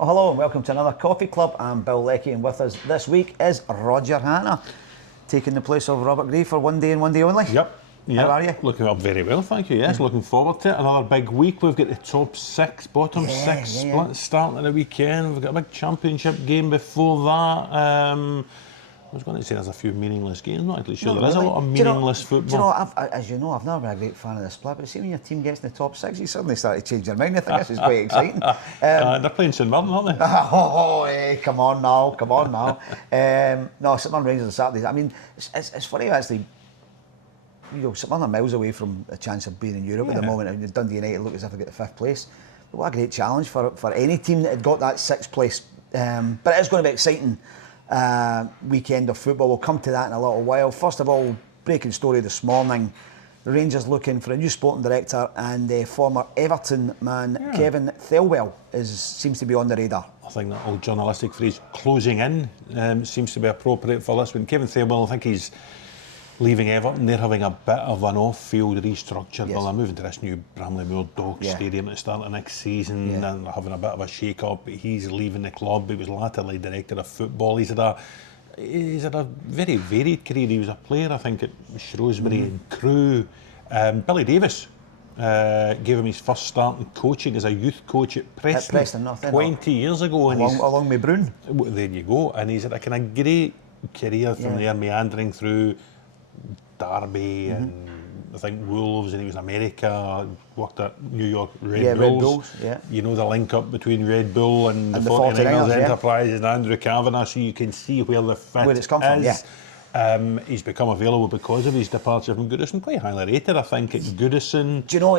Well, hello and welcome to another Coffee Club. I'm Bill Leckie, and with us this week is Roger Hanna, taking the place of Robert Gray for one day and one day only. Yep. How are you? Looking up very well, thank you. Yes, looking forward to it. Another big week. We've got the top six, bottom six split starting at the weekend. We've got a big championship game before that. I was going to say there's a few meaningless games. I'm not actually sure. There is a lot of meaningless football. Do you know, as you know, I've never been a great fan of the split, but see when your team gets in the top six, you suddenly start to change your mind. I think this is quite exciting. They're playing St Mirren, aren't they? Hey, come on now. No, St Mirren Rangers on Saturday. I mean, it's funny actually. You know, St Mirren are miles away from a chance of being in Europe at the moment. And Dundee United look as if they get the fifth place. But what a great challenge for any team that had got that sixth place. But it is going to be exciting. Weekend of football. We'll come to that in a little while. First of all, breaking story this morning, the Rangers looking for a new sporting director, and former Everton man Kevin Thelwell seems to be on the radar. I think that old journalistic phrase "closing in" seems to be appropriate for this one. Kevin Thelwell, I think he's leaving Everton. They're having a bit of an off-field restructure. Well, they're moving to this new Bramley Moore Dock Stadium at the start of next season, and they're having a bit of a shake-up. He's leaving the club. He was latterly director of football. He's had a very varied career. He was a player, I think, at Shrewsbury and Crewe. Billy Davis gave him his first start in coaching as a youth coach at Preston, 20 years ago. Along with Brune. There you go. And he's had a kind of great career from there, meandering through Derby and I think Wolves, and he was in America, worked at New York Red Bulls. You know the link up between Red Bull and the 49ers enterprise and Andrew Kavanagh, so you can see where the fit where it's come from. He's become available because of his departure from Goodison, quite highly rated I think at Goodison. Do you know,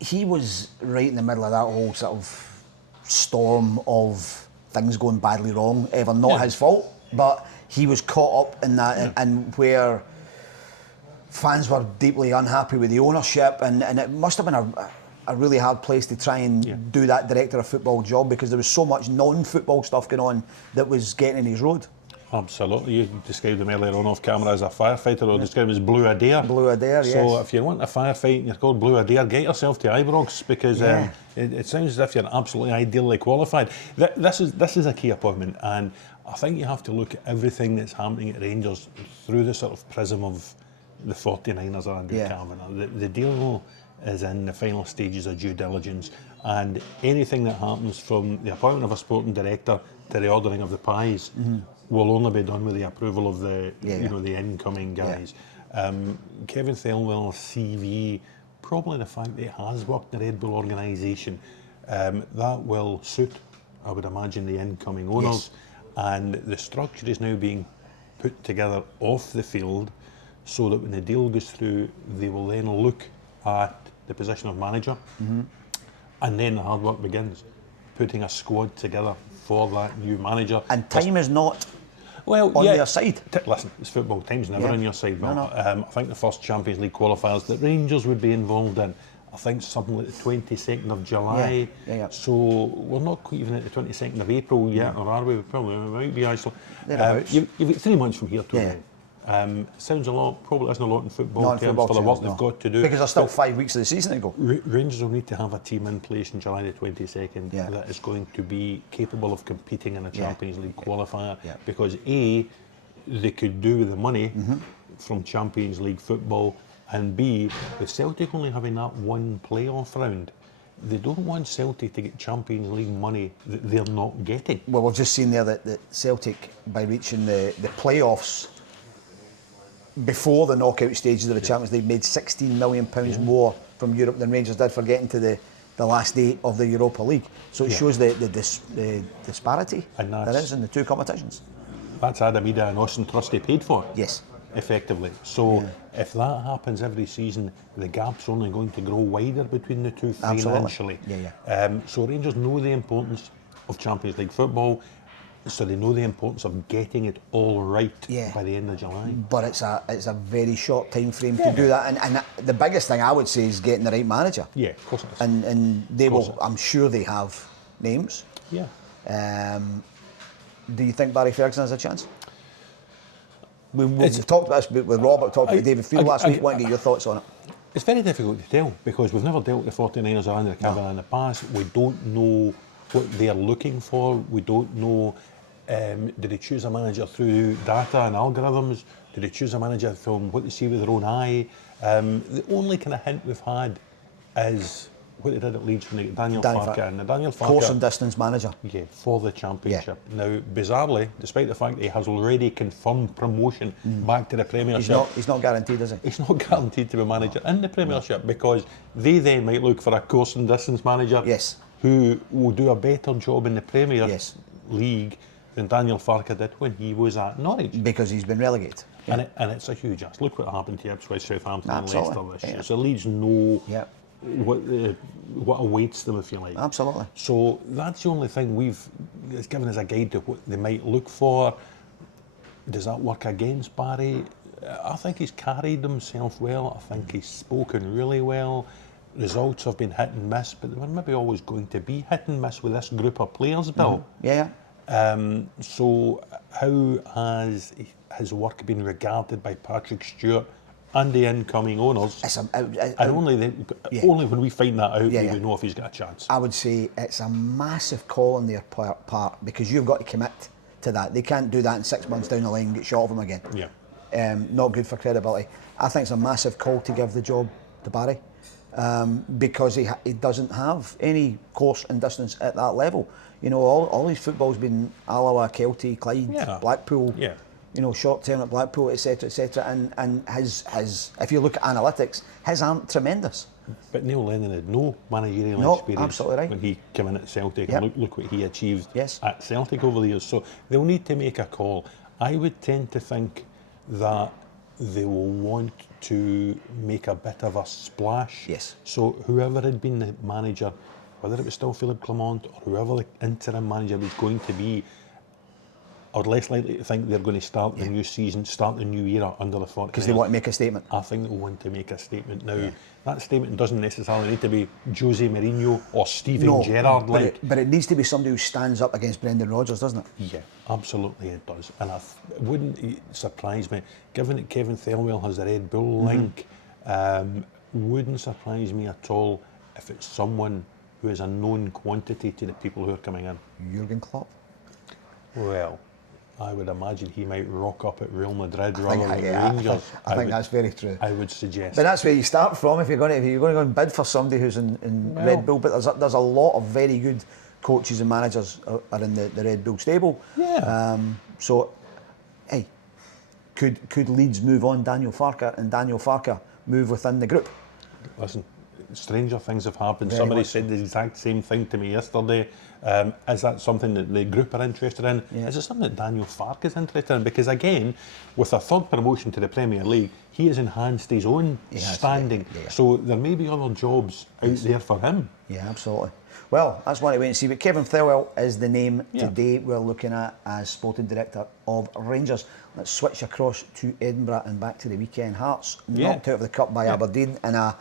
he was right in the middle of that whole sort of storm of things going badly wrong, ever not his fault, but he was caught up in that and where fans were deeply unhappy with the ownership, and it must have been a really hard place to try and do that director of football job, because there was so much non-football stuff going on that was getting in his road. Absolutely. You described him earlier on off camera as a firefighter, or described him as Blue Adair. Blue Adair, yes. So if you want a firefight and you're called Blue Adair, get yourself to Ibrox, because it sounds as if you're absolutely ideally qualified. This is a key appointment, and I think you have to look at everything that's happening at Rangers through the sort of prism of the 49ers or Andrew Kavanagh. The deal is in the final stages of due diligence, and anything that happens from the appointment of a sporting director to the ordering of the pies will only be done with the approval of the the incoming guys. Kevin Thelwell's CV, probably the fact that he has worked in the Red Bull organisation, that will suit, I would imagine, the incoming owners. And the structure is now being put together off the field, so that when the deal goes through, they will then look at the position of manager, and then the hard work begins, putting a squad together for that new manager. And time is not on their side. Listen, it's football, time's never on your side. But No. I think the first Champions League qualifiers that Rangers would be involved in, I think something like the 22nd of July. So we're not quite even at the 22nd of April yet, or are we? We probably might be actually. You've got 3 months from here to sounds a lot, probably isn't a lot in football terms for the work they've got to do. Because there's still 5 weeks of the season to go. Rangers will need to have a team in place in July the 22nd that is going to be capable of competing in a Champions League qualifier, because A, they could do with the money from Champions League football, and B, with Celtic only having that one playoff round, they don't want Celtic to get Champions League money that they're not getting. Well, we've just seen there that Celtic, by reaching the playoffs before the knockout stages of the Champions League, made £16 million more from Europe than Rangers did for getting to the last day of the Europa League. So it shows the disparity there is in the two competitions. That's Daizen Maeda and Austin Trusty paid for. Yes. Effectively. So if that happens every season, the gap's only going to grow wider between the two financially. So Rangers know the importance of Champions League football, so they know the importance of getting it all right by the end of July. But it's a very short time frame to do that, and the biggest thing I would say is getting the right manager. Yeah, of course it is. And they will, I'm sure they have names. Yeah. Do you think Barry Ferguson has a chance? We've talked about this with Robert, talked about David Field last week. I want to get your thoughts on it. It's very difficult to tell, because we've never dealt with the 49ers or Andrew Kavanagh in the past. We don't know what they're looking for. We don't know, did they choose a manager through data and algorithms? Did they choose a manager from what they see with their own eye? The only kind of hint we've had is what they did at Leeds when they got Daniel Farke in. Daniel Farke, course and distance manager. Yeah, for the championship. Now, bizarrely, despite the fact that he has already confirmed promotion back to the Premiership, He's not guaranteed, is he? he's not guaranteed to be manager in the Premiership because they then might look for a course and distance manager who will do a better job in the Premier League than Daniel Farke did when he was at Norwich. Because he's been relegated. And it's a huge ask. Look what happened to Ipswich, Southampton and Leicester this year. So Leeds know what awaits them, if you like. Absolutely. So that's the only thing it's given us a guide to what they might look for. Does that work against Barry? I think he's carried himself well. I think he's spoken really well. Results have been hit and miss, but they were maybe always going to be hit and miss with this group of players, Bill. So how has his work been regarded by Patrick Stewart and the incoming owners? Only when we find that out will we know if he's got a chance. I would say it's a massive call on their part because you've got to commit to that. They can't do that in 6 months down the line and get shot of him again. Not good for credibility. I think it's a massive call to give the job to Barry because he doesn't have any course and distance at that level. You know, all his football's been Alloa, Kelty, Clyde, Blackpool. You know, short term at Blackpool, etc., and his if you look at analytics, his aren't tremendous. But Neil Lennon had no managerial experience absolutely right. when he came in at Celtic, and look what he achieved at Celtic over the years. So they'll need to make a call. I would tend to think that they will want to make a bit of a splash. So whoever had been the manager, whether it was still Philippe Clement or whoever the interim manager was going to be, I would less likely to think they're going to start the new season, start the new era under the 40. Because they want to make a statement. I think they want to make a statement. Now, that statement doesn't necessarily need to be Jose Mourinho or Steven Gerrard. But it needs to be somebody who stands up against Brendan Rodgers, doesn't it? Yeah, absolutely it does. And it wouldn't surprise me, given that Kevin Thelwell has a Red Bull link, wouldn't surprise me at all if it's someone who is a known quantity to the people who are coming in. Jurgen Klopp? Well, I would imagine he might rock up at Real Madrid rather than Rangers. I think that's very true. I would suggest. But that's where you start from if you're going to go and bid for somebody who's in Red Bull. But there's a lot of very good coaches and managers are in the Red Bull stable. So, hey, could Leeds move on Daniel Farke and Daniel Farke move within the group? Listen, stranger things have happened. Somebody said the exact same thing to me yesterday. Is that something that the group are interested in? Is it something that Daniel Farke is interested in? Because again, with a third promotion to the Premier League, he has enhanced his own standing. So there may be other jobs out there for him. Yeah, absolutely. Well, that's one to wait and see. But Kevin Thelwell is the name today we're looking at as sporting director of Rangers. Let's switch across to Edinburgh and back to the weekend. Hearts knocked out of the cup by Aberdeen in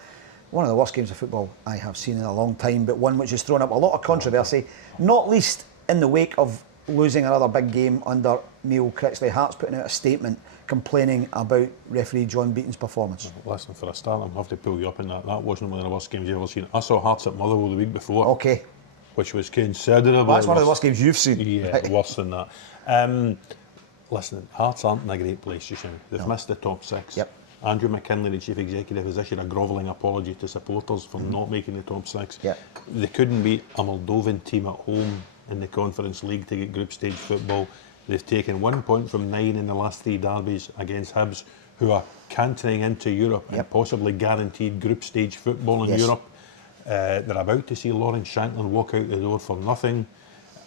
one of the worst games of football I have seen in a long time, but one which has thrown up a lot of controversy, not least in the wake of losing another big game under Neil Critchley. Hearts putting out a statement complaining about referee John Beaton's performance. Listen, for a start, I'm going to have to pull you up on that. That wasn't one of the worst games you've ever seen. I saw Hearts at Motherwell the week before. Which was considerable. That's one of the worst games you've seen. Yeah, worse than that. Listen, Hearts aren't in a great place just now. They've missed the top six. Andrew McKinley, the chief executive, has issued a grovelling apology to supporters for not making the top six. They couldn't beat a Moldovan team at home in the Conference League to get group stage football. They've taken 1 point from 9 in the last 3 derbies against Hibs, who are cantering into Europe and possibly guaranteed group stage football in Europe. They're about to see Lawrence Shanklin walk out the door for nothing,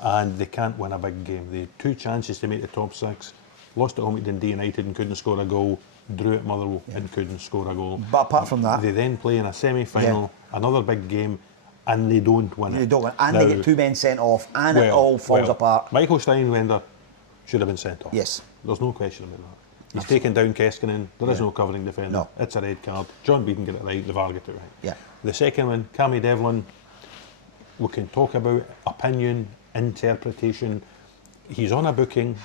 and they can't win a big game. They had 2 chances to make the top 6, lost at home at Dundee United and couldn't score a goal, drew at Motherwell and couldn't score a goal. But apart from that, they then play in a semi-final, another big game, and they don't win it. They don't win, and they get 2 men sent off, and it all falls apart. Michael Steinwender should have been sent off. Yes. There's no question about that. He's taken down Keskinen, there is no covering defender. No. It's a red card. John Beaton get it right, the VAR get it right. Yeah. The second one, Cammy Devlin, we can talk about opinion, interpretation. He's on a booking.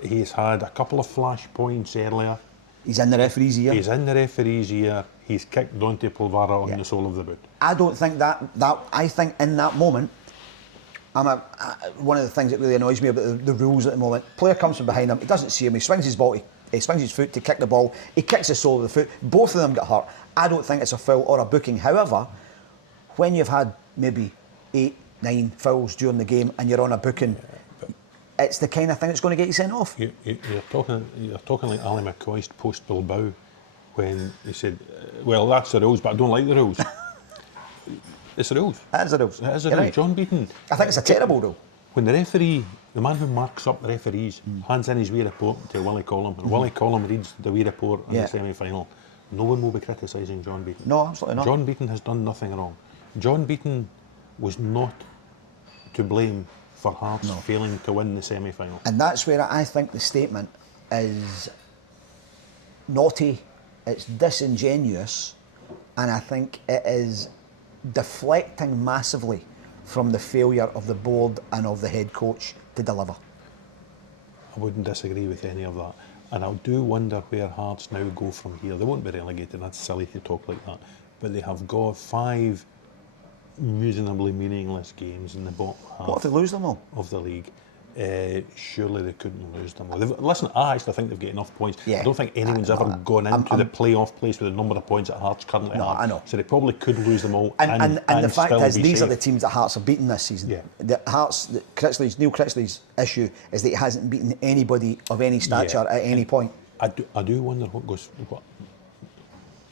He's had a couple of flash points earlier. He's in the referee's ear. He's in the referee's ear. He's kicked Dante Polvara on the sole of the boot. I don't think that I think in that moment, one of the things that really annoys me about the rules at the moment, player comes from behind him, he doesn't see him, he swings his ball, he swings his foot to kick the ball, he kicks the sole of the foot, both of them get hurt. I don't think it's a foul or a booking. However, when you've had maybe 8, 9 fouls during the game and you're on a booking, it's the kind of thing that's going to get you sent off. You're talking like Ali McCoist post Bilbao when he said, well, that's the rules, but I don't like the rules. It's the rules. It is the rules. It is the rules. Right. John Beaton. I think it's a terrible rule. When the referee, the man who marks up the referees, hands in his wee report to Willie Collum, and Willie Collum reads the wee report in the semi-final, no one will be criticising John Beaton. No, absolutely not. John Beaton has done nothing wrong. John Beaton was not to blame for Hearts failing to win the semi-final. And that's where I think the statement is naughty, it's disingenuous, and I think it is deflecting massively from the failure of the board and of the head coach to deliver. I wouldn't disagree with any of that. And I do wonder where Hearts now go from here. They won't be relegated, that's silly to talk like that. But they have got 5 reasonably meaningless games in the bottom half. What if they lose them all? Of the league. Surely they couldn't lose them all. Listen, I actually think they've got enough points. Yeah. I don't think anyone's ever gone into the playoff place with the number of points that Hearts currently have. I know. So they probably could lose them all. And the fact is, these safe. are the teams that Hearts have beaten this season. Yeah. Neil Critchley's issue is that he hasn't beaten anybody of any stature at any point. I do wonder what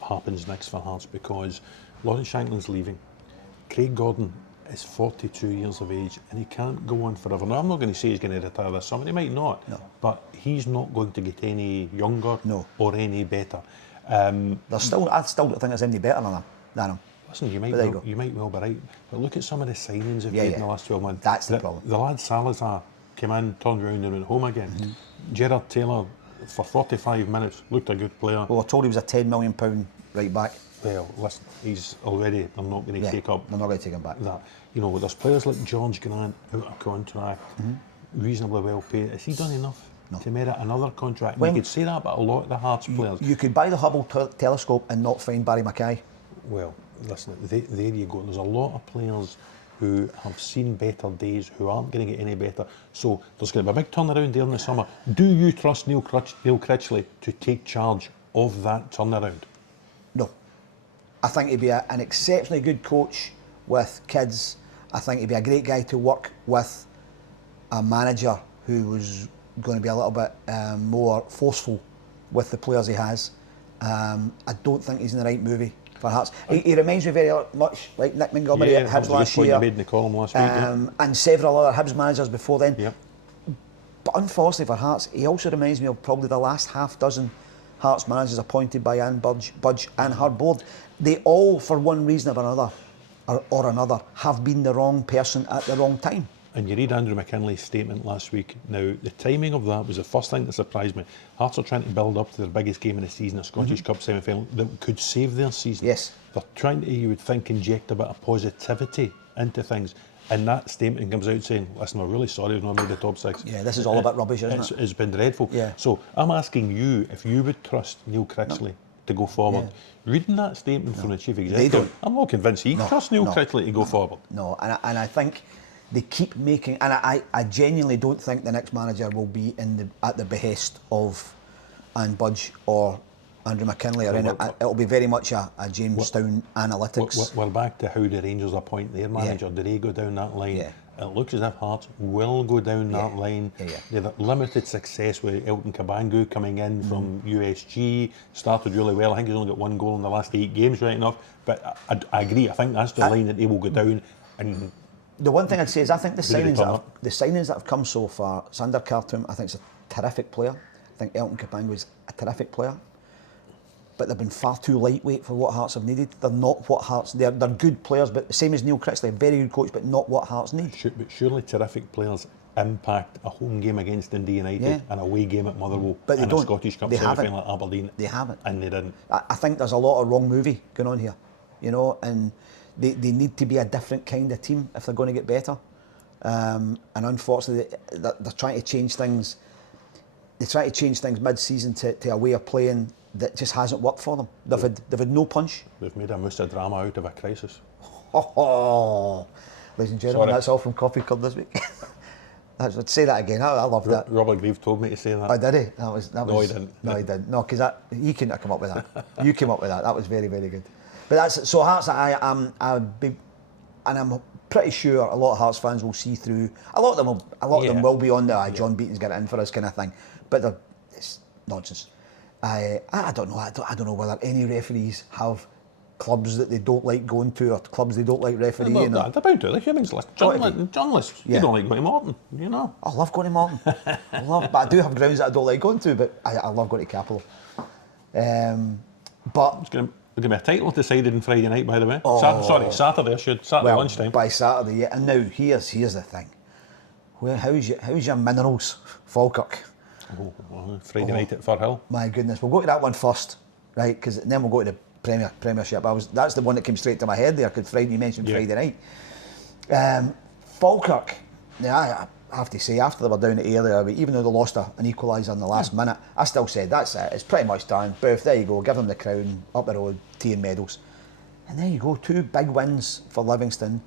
happens next for Hearts, because Lawrence Shankland's leaving. Craig Gordon is 42 years of age and he can't go on forever. Now, I'm not going to say he's going to retire this summer, he might not, but he's not going to get any younger or any better. I still don't think there's any better than him. Listen, you might well be right, but look at some of the signings they've made in the last 12 months. That's the problem. The lad Salazar came in, turned around and went home again. Gerard Taylor, for 45 minutes, looked a good player. Well, I told he was a £10 million right back. Well, listen, he's already, they're not going to take up. They're not going to take him back. That. You know, there's players like George Grant out of contract, reasonably well paid. Has he done enough to merit another contract? You could say that about a lot of the Hearts players. You could buy the Hubble telescope and not find Barry Mackay. Well, listen, there you go. There's a lot of players who have seen better days, who aren't going to get any better. So there's going to be a big turnaround there in the summer. Do you trust Neil Critchley to take charge of that turnaround? No. I think he'd be an exceptionally good coach with kids. I think he'd be a great guy to work with, a manager who was going to be a little bit more forceful with the players he has. I don't think he's in the right movie for Hearts. He reminds me very much like Nick Montgomery at Hibs last year. Made in the column last week, and several other Hibs managers before then. Yep. But unfortunately for Hearts, he also reminds me of probably the last half dozen Hearts managers appointed by Anne Budge and her board. They all, for one reason or another, have been the wrong person at the wrong time. And you read Andrew McKinley's statement last week. Now, the timing of that was the first thing that surprised me. Hearts are trying to build up to their biggest game of the season, a Scottish Cup semi-final, that could save their season. Yes. They're trying to, you would think, inject a bit of positivity into things. And that statement comes out saying, listen, we're really sorry we've not made the top 6. Yeah, this is all about rubbish, isn't it? It's been dreadful. Yeah. So I'm asking you if you would trust Neil Critchley to go forward. Yeah. Reading that statement from the chief executive, I'm not convinced he trusts Neil Critchley to go forward. No, and I think they keep making, and I genuinely don't think the next manager will be at the behest of Anne Budge or Andrew McKinley or it'll be very much a Jamestown analytics. We're back to how the Rangers appoint their manager. Do they go down that line? Yeah. It looks as if Hearts will go down that line. They've had limited success with Elton Kabangu coming in from USG. Started really well. I think he's only got 1 goal in the last 8 games, right enough. But I agree. I think that's the line that they will go down. And the one thing I'd say is I think the signings that have come so far, Sander Khartoum, I think is a terrific player. I think Elton Kabangu is a terrific player. But they've been far too lightweight for what Hearts have needed. They're not what Hearts... They're good players, but the same as Neil Critchley, a very good coach, but not what Hearts need. But surely terrific players impact a home game against Dundee United, an away game at Motherwell, and a Scottish Cup semi-final at Aberdeen. They haven't. And they didn't. I think there's a lot of wrong movie going on here, you know, and they need to be a different kind of team if they're going to get better. And unfortunately, they're trying to change things. They try to change things mid-season to a way of playing that just hasn't worked for them. They've had no punch. They've made a Musa drama out of a crisis. Ladies and gentlemen, Sorry. that's all from Coffee Club this week. I'd say that again. I loved that. Robert Grieve told me to say that. Oh, did he? That was. No, he didn't. No, he didn't. No, because he couldn't have come up with that. You came up with that. That was very, very good. But that's so Hearts. And I'm pretty sure a lot of Hearts fans will see through. A lot of them will be on the John Beaton's got it in for us kind of thing. But it's nonsense. I don't know. I don't know whether any referees have clubs that they don't like going to or clubs they don't like refereeing. They're bound to. They're humans. Journalists. You don't like going to Morton, you know. I love going to Morton. But I do have grounds that I don't like going to, but I love going to Capitol. But it's going to be a title decided on Friday night, by the way. Saturday. Saturday lunchtime. By Saturday, yeah. And now here's the thing. How's your minerals, Falkirk? Friday night at Firhill. My goodness, we'll go to that one first, right? Because then we'll go to the Premiership. That's the one that came straight to my head there. Because you mentioned Friday night. Falkirk. Now I have to say, after they were down at earlier, even though they lost an equaliser in the last minute, I still said that's it. It's pretty much done. Booth, there you go. Give them the crown up the road, tea and medals, and there you go. 2 big wins for Livingston.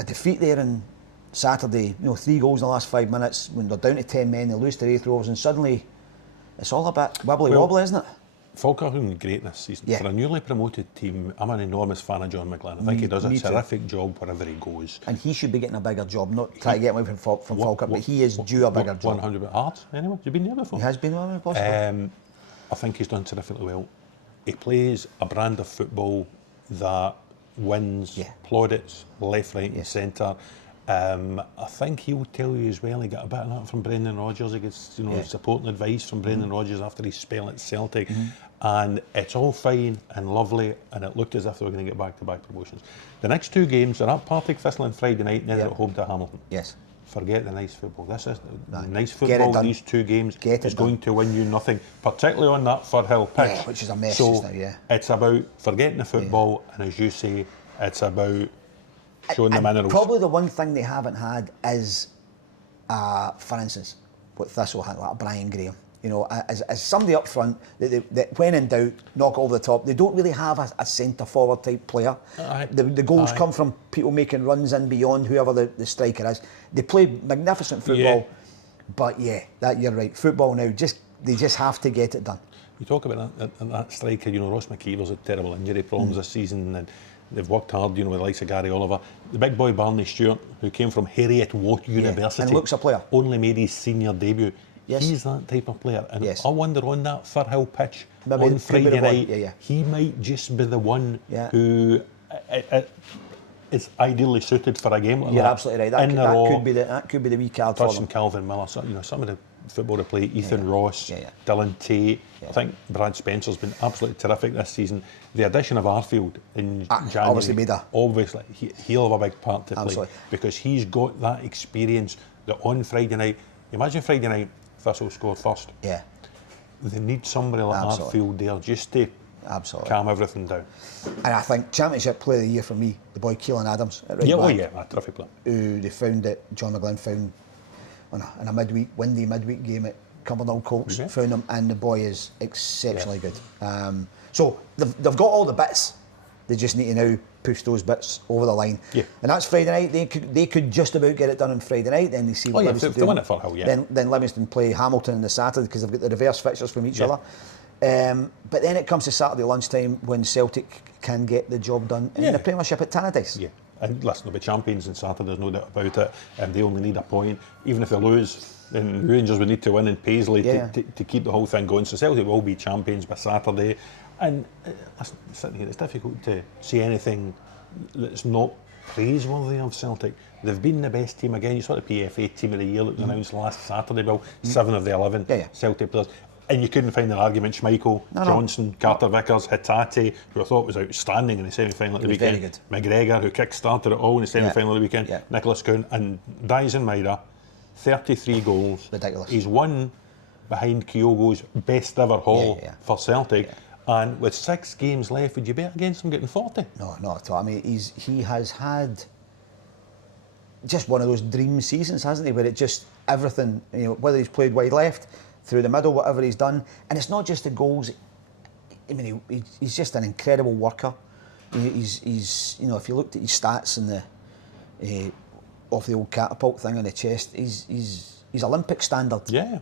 A defeat there on Saturday. 3 goals in the last 5 minutes. When they're down to 10 men, they lose to 8 throws, and suddenly it's all a bit wobbly, isn't it? Falkirk are doing great this season. For a newly promoted team, I'm an enormous fan of John McGlynn. I think he does a terrific job wherever he goes. And he should be getting a bigger job, not try to get away from Falkirk, but he is due a bigger job. 100 Hearts, anyway? You've been there before? He has been there, possibly. I think he's done terrifically well. He plays a brand of football that wins plaudits, left, right and centre. I think he'll tell you as well, he got a bit of that from Brendan Rodgers. He gets supporting advice from Brendan Rodgers after his spell at Celtic. And it's all fine and lovely, and it looked as if they were going to get back-to-back promotions. The next 2 games are at Partick Thistle on Friday night, and then they're at home to Hamilton. Yes. Forget the nice football. This is nice football. These 2 games is going to win you nothing, particularly on that Firhill pitch. Which is a mess so just now, it's about forgetting the football, and as you say, it's about showing the minerals. Probably the one thing they haven't had is, for instance, what Thistle had, like Brian Graham. As somebody up front that when in doubt, knock it over the top. They don't really have a centre forward type player. The goals come from people making runs in beyond whoever the striker is. They play magnificent football, but that you're right. Football now, they just have to get it done. You talk about that striker. Ross McKeever's had terrible injury problems this season, and they've worked hard, with the likes of Gary Oliver. The big boy Barney Stewart, who came from Heriot-Watt University, and looks a player. Only made his senior debut. Yes. He's that type of player, and I wonder on that Firhill pitch on Friday night, he might just be the one who is ideally suited for a game like that. You're absolutely right. That could be the wee card for them. Touching Calvin Miller, some of the football they play, Ethan Ross, Dylan Tate. I think Brad Spencer's been absolutely terrific this season. The addition of Arfield in January, obviously, he'll have a big part to play because he's got that experience that on Friday night. Imagine Friday night. Thistle scored first. Yeah. They need somebody like Arfield there just to calm everything down. And I think Championship Player of the Year for me, the boy Keelan Adams at right back. A terrific player. Who they found that John McGlynn found in a windy midweek game at Cumbernauld Colts. Found him, and the boy is exceptionally good. So they've got all the bits. They just need to now push those bits over the line. Yeah. And that's Friday night. They could just about get it done on Friday night. Then they see what Livingston do. They win it for Hull, Then Livingston play Hamilton on the Saturday because they've got the reverse fixtures from each other. But then it comes to Saturday lunchtime when Celtic can get the job done in the Premiership at Tannadice. Yeah. And listen, they'll be champions on Saturday, there's no doubt about it. They only need a point. Even if they lose, then Rangers would need to win in Paisley to keep the whole thing going. So Celtic will be champions by Saturday. And sitting here, it's difficult to say anything that's not praiseworthy of Celtic. They've been the best team again. You saw the PFA Team of the Year that was announced last Saturday, Bill. 7 of the 11 Celtic players. And you couldn't find an argument. Schmeichel, Johnson, Carter Vickers, Hatate, who I thought was outstanding in the semi-final at the weekend. Very good. McGregor, who kick-started it all in the semi-final at the weekend. Nicholas Kuhn and Daizen Maeda, 33 goals. Ridiculous. He's won behind Kyogo's best ever haul for Celtic. And with 6 games left, would you bet against him getting 40? No, not at all. I mean, he has had just one of those dream seasons, hasn't he? Where it just everything, whether he's played wide left, through the middle, whatever he's done, and it's not just the goals. I mean, he's just an incredible worker. He's if you looked at his stats in off the old catapult thing on the chest. He's Olympic standard. Yeah.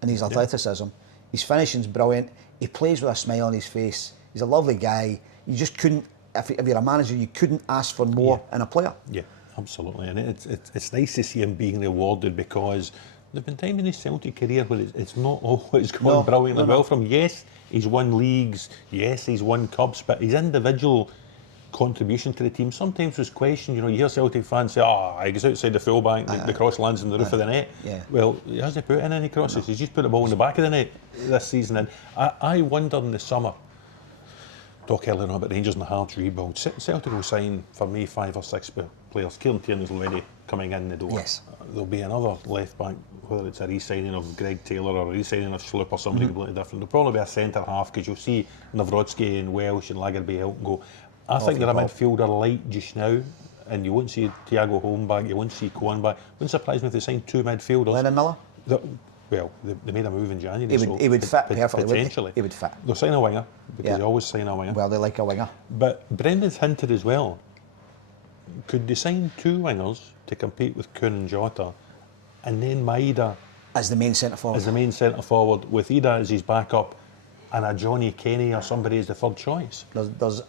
And his athleticism. His finishing's brilliant. He plays with a smile on his face. He's a lovely guy. You just couldn't, if you're a manager, you couldn't ask for more in a player. Yeah, absolutely. And it's nice to see him being rewarded, because there've been times in his Celtic career where it's not always gone brilliantly well from him. Yes, he's won leagues. Yes, he's won cups, but his individual contribution to the team sometimes was questioned. You hear Celtic fans say, he goes outside the fullback, the cross lands on the roof of the net. Yeah. Well, he hasn't put in any crosses. He's just put the ball in the back of the net this season. And I wonder in the summer, talk earlier on about Rangers and the Hearts rebuild, Celtic will sign, for me, 5 or 6 players. Kieran Tierney's already coming in the door. Yes. There'll be another left back, whether it's a re-signing of Greg Taylor or a re-signing of Schlupp or somebody completely different. There'll probably be a centre half, because you'll see Nawrocki and Welsh and Lagerby out and go. I think they're a midfielder light just now, and you won't see Thiago Holm back, you won't see Cohen back. Wouldn't surprise me if they signed 2 midfielders. Lennon Miller? Well, they made a move in January. He would fit perfectly. Potentially. He would fit. They'll sign a winger, because they always sign a winger. Well, they like a winger. But Brendan's hinted as well, could they sign 2 wingers to compete with Kun and Jota, and then Maeda as the main centre forward, with Ida as his backup, and a Johnny Kenny or somebody as the third choice?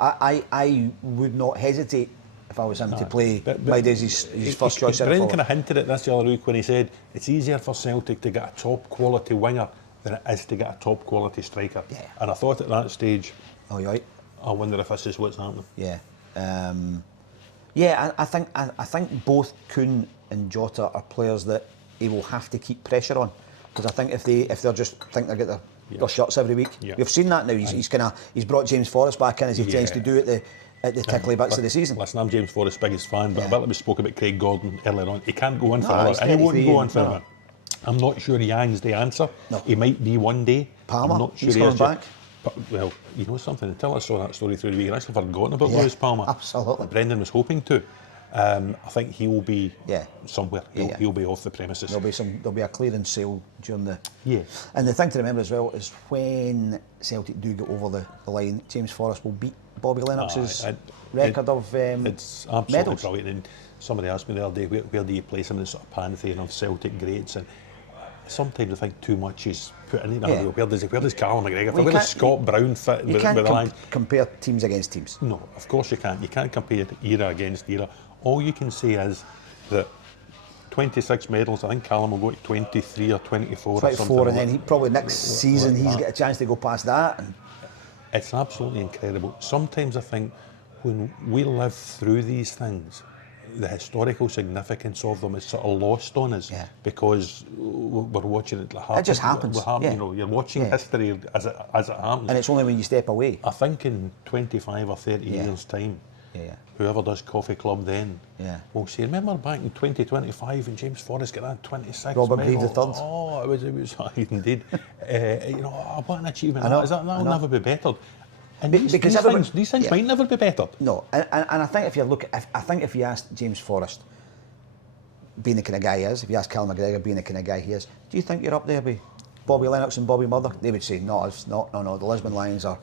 I would not hesitate if I was him to play Maeda as his first choice. Brendan kind of hinted at this the other week when he said it's easier for Celtic to get a top quality winger than it is to get a top quality striker. Yeah. And I thought at that stage, you're right. I wonder if this is what's happening. Yeah. I think both Kun and Jota are players that he will have to keep pressure on, because I think if they're just think they get their shots every week. Yeah. We've seen that now. He's brought James Forrest back in, as he tends to do at the tickly bits of the season. Listen, I'm James Forrest's biggest fan, but a bit like we spoke about Craig Gordon earlier on, he can't go on forever, and he won't go on forever. I'm not sure Yang's the answer. No. He might be one day. Palmer, I'm not sure he's coming back. But, well, you know something, until I saw that story through the week, I actually forgotten about Lewis Palmer. Absolutely. Brendan was hoping to. I think he'll be somewhere. He'll be off the premises. There'll be a clearance sale during the. Yeah. And the thing to remember as well is when Celtic do get over the line, James Forrest will beat Bobby Lennox's record of it's absolutely medals. Brilliant. And somebody asked me the other day, where do you place him in the sort of pantheon of Celtic greats? And sometimes I think too much is put in it. Where does Callum McGregor fit? Where does Scott Brown fit with the line? Compare teams against teams. No, of course you can't. You can't compare era against era. All you can say is that 26 medals, I think Callum will go to 23 or 24 or something. And then probably next season he's got a chance to go past that. It's absolutely incredible. Sometimes I think when we live through these things, the historical significance of them is sort of lost on us because we're watching it happen. It just happens. You know, you're watching history as it happens. And it's only when you step away. I think in 25 or 30 years' time, whoever does Coffee Club then will say, remember back in 2025 when James Forrest got that 26 Robert Grieve III. Oh, it was indeed. You know, what an achievement. That'll never be bettered. And these things might never be bettered. No, and I think if you asked James Forrest, being the kind of guy he is, if you ask Callum McGregor, being the kind of guy he is, do you think you're up there with Bobby Lennox and Bobby Mother? They would say, no, it's not. No, the Lisbon Lions are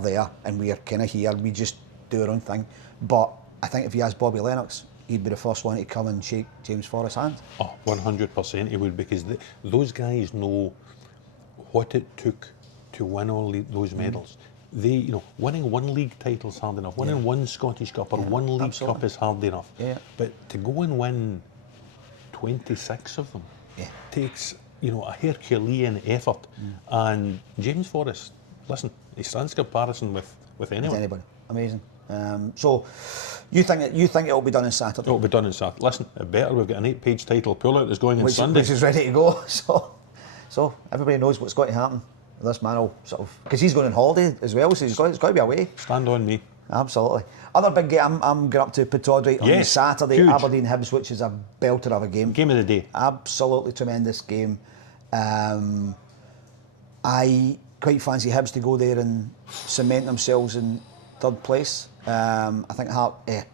there, and we are kind of here. We just do our own thing. But I think if you ask Bobby Lennox, he'd be the first one to come and shake James Forrest's hand. Oh, 100% he would, because those guys know what it took to win all those medals. Winning one league title is hard enough. Winning one Scottish Cup or one League Cup is hard enough. Yeah. But to go and win 26 of them takes, a Herculean effort. And James Forrest, listen, he stands comparison with anyone. With anybody. Amazing. So you think it'll be done on Saturday? It'll be done on Saturday. Listen, it better. We've got an 8-page title pull-out that's going on Sunday. Which is ready to go. So everybody knows what's going to happen. This man will sort of, because he's going on holiday as well, so he's got to be away. Stand on me. Absolutely. Other big game, I'm going up to Pittodrie on Saturday. Huge. Aberdeen Hibs, which is a belter of a game. Game of the day. Absolutely tremendous game. I quite fancy Hibs to go there and cement themselves in third place. I think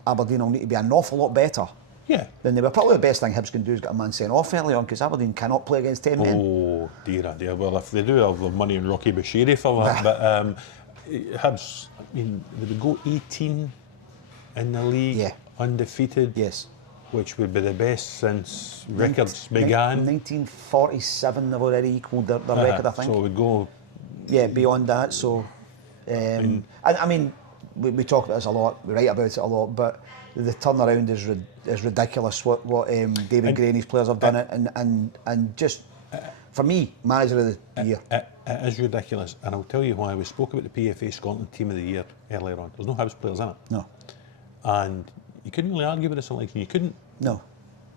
Aberdeen will need to be an awful lot better. Yeah. Then they were probably the best thing Hibs can do is get a man sent off early on, because Aberdeen cannot play against 10 men. Oh dear. Well, if they do, they'll have money in Rocky Bashiri for that. But Hibs, they would go 18 in the league, undefeated. Yes. which would be the best since records began. 1947, they've already equalled their record, I think. So it would go... Yeah, beyond that, so... and I mean, we talk about this a lot, we write about it a lot, but the turnaround is ridiculous what David Gray and his players have done it, and just, for me, manager of the year. It is ridiculous, and I'll tell you why. We spoke about the PFA Scotland Team of the Year earlier on. There's no Hibs players in it. No. And you couldn't really argue with this election. You couldn't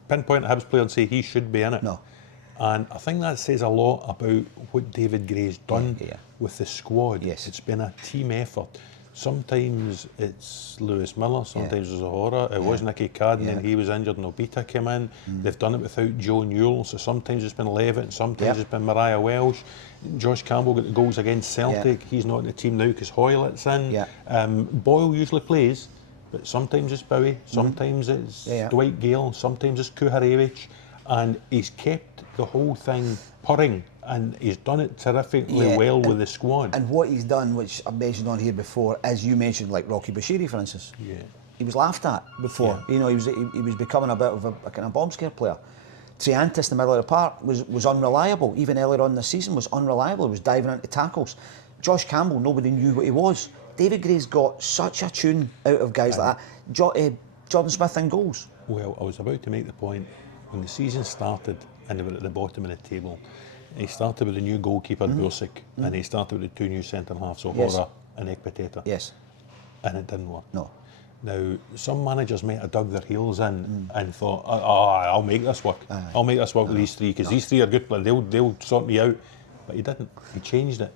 pinpoint a Hibs player and say he should be in it. No. And I think that says a lot about what David Gray's done with the squad. Yes. It's been a team effort. Sometimes it's Lewis Miller, sometimes it's O'Hara. It was Nicky Cadden and he was injured and Obita came in. They've done it without Joe Newell, so sometimes it's been Levitt and sometimes it's been Mariah Welsh. Josh Campbell got the goals against Celtic. He's not in the team now because Hoylett's in. Boyle usually plays, but sometimes it's Bowie, sometimes it's Dwight Gale, sometimes it's Kuharevich, and he's kept the whole thing purring. And he's done it terrifically well with the squad. And what he's done, which I've mentioned on here before, as you mentioned, like Rocky Bashiri, for instance. He was laughed at before. You know, he was becoming a bit of a kind of bomb scare player. Triantis in the middle of the park was unreliable. Even earlier on this season was unreliable. He was diving into tackles. Josh Campbell, nobody knew what he was. David Gray's got such a tune out of guys like that. Jordan Smith in goals. Well, I was about to make the point, when the season started and they were at the bottom of the table, he started with the new goalkeeper, Bursic, and he started with the two new centre-halves, O'Hara and Ekpiteta. Yes. And it didn't work. No. Now, some managers might have dug their heels in and thought, I'll make this work. I'll make this work with these three, because these three are good players, they'll sort me out. But he didn't. He changed it.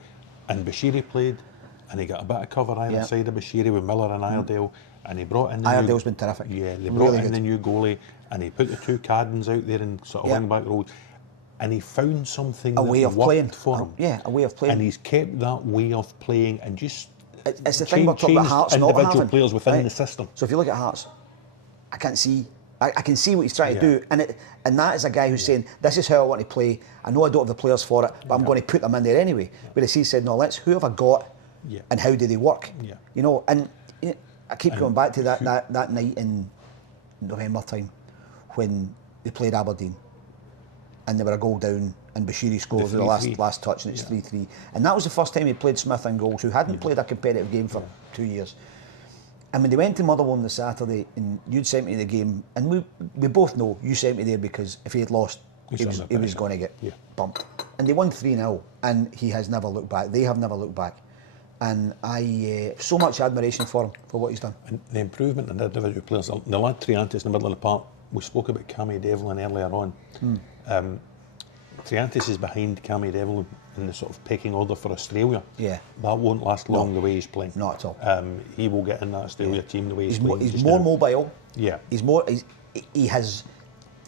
And Bashiri played, and he got a bit of cover either side of Bashiri with Miller and Iredale, and he brought in the Iredale's been terrific. Yeah, they brought in the new goalie, and he put the two Caddens out there in sort of wing-back road. And he found something that worked for him. Yeah, a way of playing. And he's kept that way of playing and just it's the thing we're talking about Hearts not individual having, players within the system. So if you look at Hearts, I can see what he's trying to do, and that is a guy who's saying, this is how I want to play. I know I don't have the players for it, but I'm going to put them in there anyway. Whereas he said, no, who have I got and how do they work? You know, and I keep going back to that night in November time when they played Aberdeen. And they were a goal down, and Bashiri scores with the last touch, and it's 3-3. And that was the first time he played Smith in goals, who hadn't played a competitive game for 2 years. And when they went to Motherwell on the Saturday, and you'd sent me the game, and we both know you sent me there because if he had lost, he was going to get bumped. And they won 3-0, and he has never looked back. They have never looked back. And I so much admiration for him, for what he's done. And the improvement in the individual players, the lad Triantis in the middle of the park, we spoke about Cammy Devlin earlier on. Triantis is behind Cammy Devlin in the sort of pecking order for Australia. That won't last long the way he's playing. Not at all. He will get in that Australia team the way he's playing. He's more mobile. He's only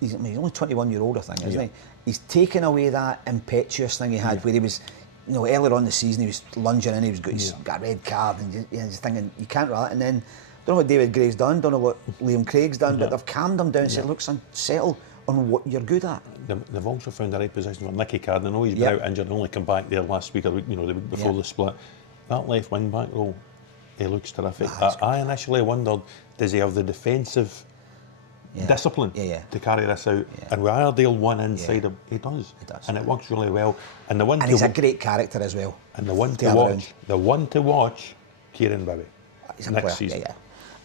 21-year-old, I think, isn't he? He's taken away that impetuous thing he had where he was, you know, earlier on in the season he was lunging in, he's got a red card, and you're just thinking, you can't do that. And then, don't know what David Gray's done, don't know what Liam Craig's done, but they've calmed him down and said, look, son, settle on what you're good at. They've also found the right position for Nicky Cadden. I know he's been out injured and only come back there last week, or the week before the split. That left wing back role, he looks terrific. I initially wondered, does he have the defensive discipline to carry this out? And with Iredale one inside him, he does. And it works really well. And he's a great character as well. And the one to watch, Kieran Bowie. He's a next player. Season.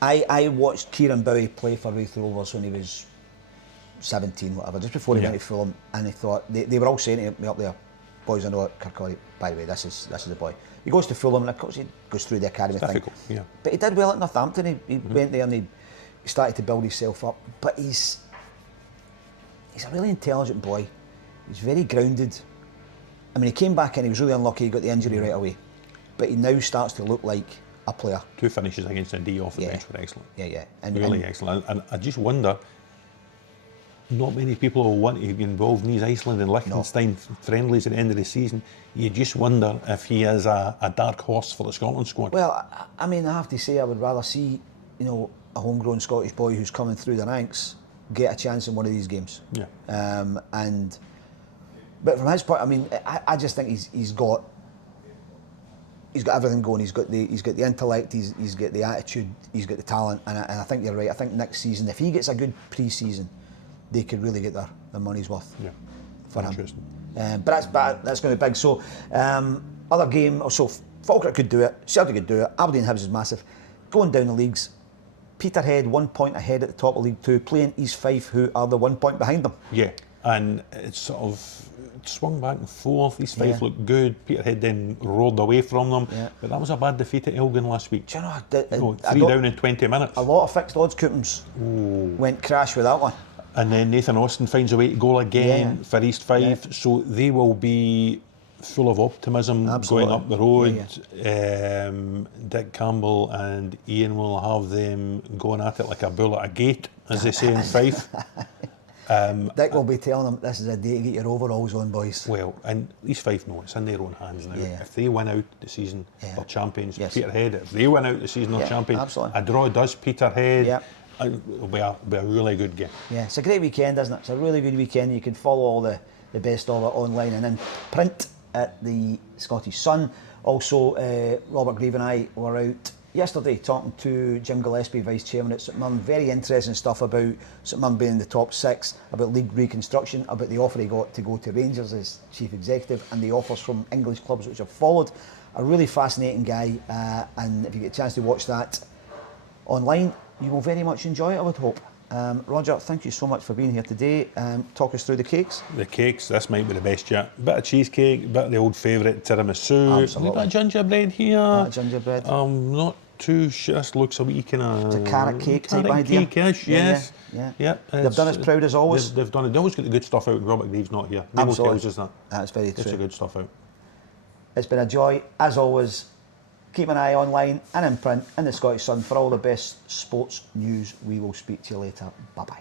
I watched Kieran Bowie play for Raith Rovers when he was 17, whatever, just before he went to Fulham, and he thought they were all saying to me up there, boys, I know Kirkcaldy, by the way, this is the boy. He goes to Fulham, and of course he goes through the academy thing. But he did well at Northampton. He went there and he started to build himself up. But he's a really intelligent boy. He's very grounded. I mean, he came back and he was really unlucky. He got the injury right away, but he now starts to look like a player. 2 finishes against Dundee off the bench were excellent. And really excellent. And I just wonder, not many people will want to be involved in these Iceland and Liechtenstein friendlies at the end of the season. You just wonder if he is a dark horse for the Scotland squad. Well, I mean, I have to say, I would rather see, a homegrown Scottish boy who's coming through the ranks get a chance in one of these games. But from his point, I mean, I just think he's got he's got everything going. He's got the intellect. He's got the attitude. He's got the talent. And I think you're right. I think next season, if he gets a good pre-season, they could really get their money's worth. Yeah, for interesting. But that's going to be big. So other game. So Falkirk could do it. Celtic could do it. Aberdeen Hibs is massive. Going down the leagues. Peterhead 1 point ahead at the top of League Two, playing East Fife, who are the 1 point behind them. Yeah, and it's sort of swung back and forth. East Fife looked good. Peterhead then rolled away from them. Yeah. But that was a bad defeat at Elgin last week. Do you know, 3 down in 20 minutes. A lot of fixed odds coupons went crash with that one. And then Nathan Austin finds a way to goal again for East Fife. So they will be full of optimism going up the road. Dick Campbell and Ian will have them going at it like a bull at a gate, as they say in Fife. Dick will be telling them, this is a day to get your overalls on, boys. Well, and East Fife know it's in their own hands now. If they win out the season, they're champions. Peterhead, if they win out the season, they're champions. Absolutely. A draw does Peterhead. It'll be a really good game. Yeah, it's a great weekend, isn't it? It's a really good weekend. You can follow all the best of it online and in print at the Scottish Sun. Also, Robert Grieve and I were out yesterday talking to Jim Gillespie, Vice Chairman at St Mirren. Very interesting stuff about St Mirren being in the top 6, about league reconstruction, about the offer he got to go to Rangers as Chief Executive, and the offers from English clubs which have followed. A really fascinating guy, and if you get a chance to watch that online, you will very much enjoy it, I would hope. Roger, thank you so much for being here today. Talk us through the cakes. The cakes, this might be the best yet. Bit of cheesecake, bit of the old favourite tiramisu. Absolutely. A bit of gingerbread here. Gingerbread. Not too sure. This looks a wee kind of... It's a carrot cake type idea. Cake-ish, yes. Yeah. They've done us proud as always. They've done it. They always get the good stuff out when Robert Grieve's not here. Nemo tells us that. That's very true. Gets the good stuff out. It's been a joy, as always. Keep an eye online and in print in the Scottish Sun for all the best sports news. We will speak to you later. Bye-bye.